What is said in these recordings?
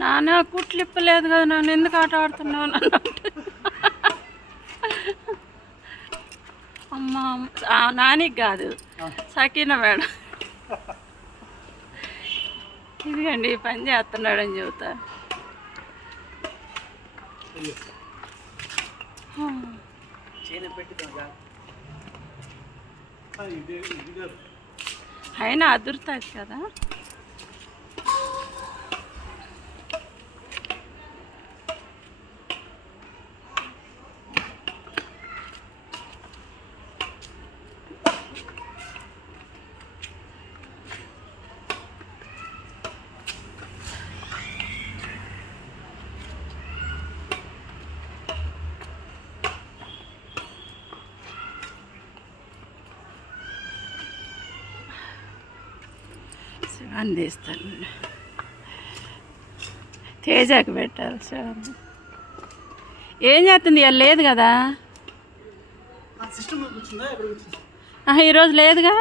నాన్న కుట్లు ఇప్పలేదు కదా, నన్ను ఎందుకు ఆట ఆడుతున్నావు నన్ను అంటే అమ్మ నానికి కాదు, సకీనా మేడం ఇదిగండి పని చేస్తున్నాడని చెబుతా. అయినా అదురుతుంది కదా. అందిస్తాను, తేజాకి పెట్టాలి. శివాన్ని ఏం చేస్తుంది? ఇవాళ లేదు కదా, ఈరోజు లేదుగా.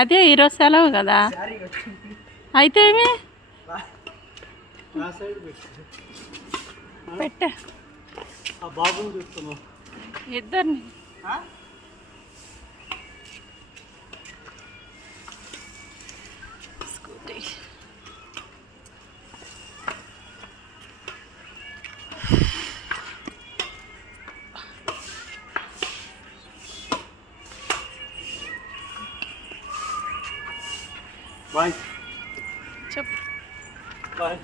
అదే ఈరోజు సెలవు కదా. అయితే ఏమి పెట్టా ఇద్దరిని. Bye. Chop. Bye.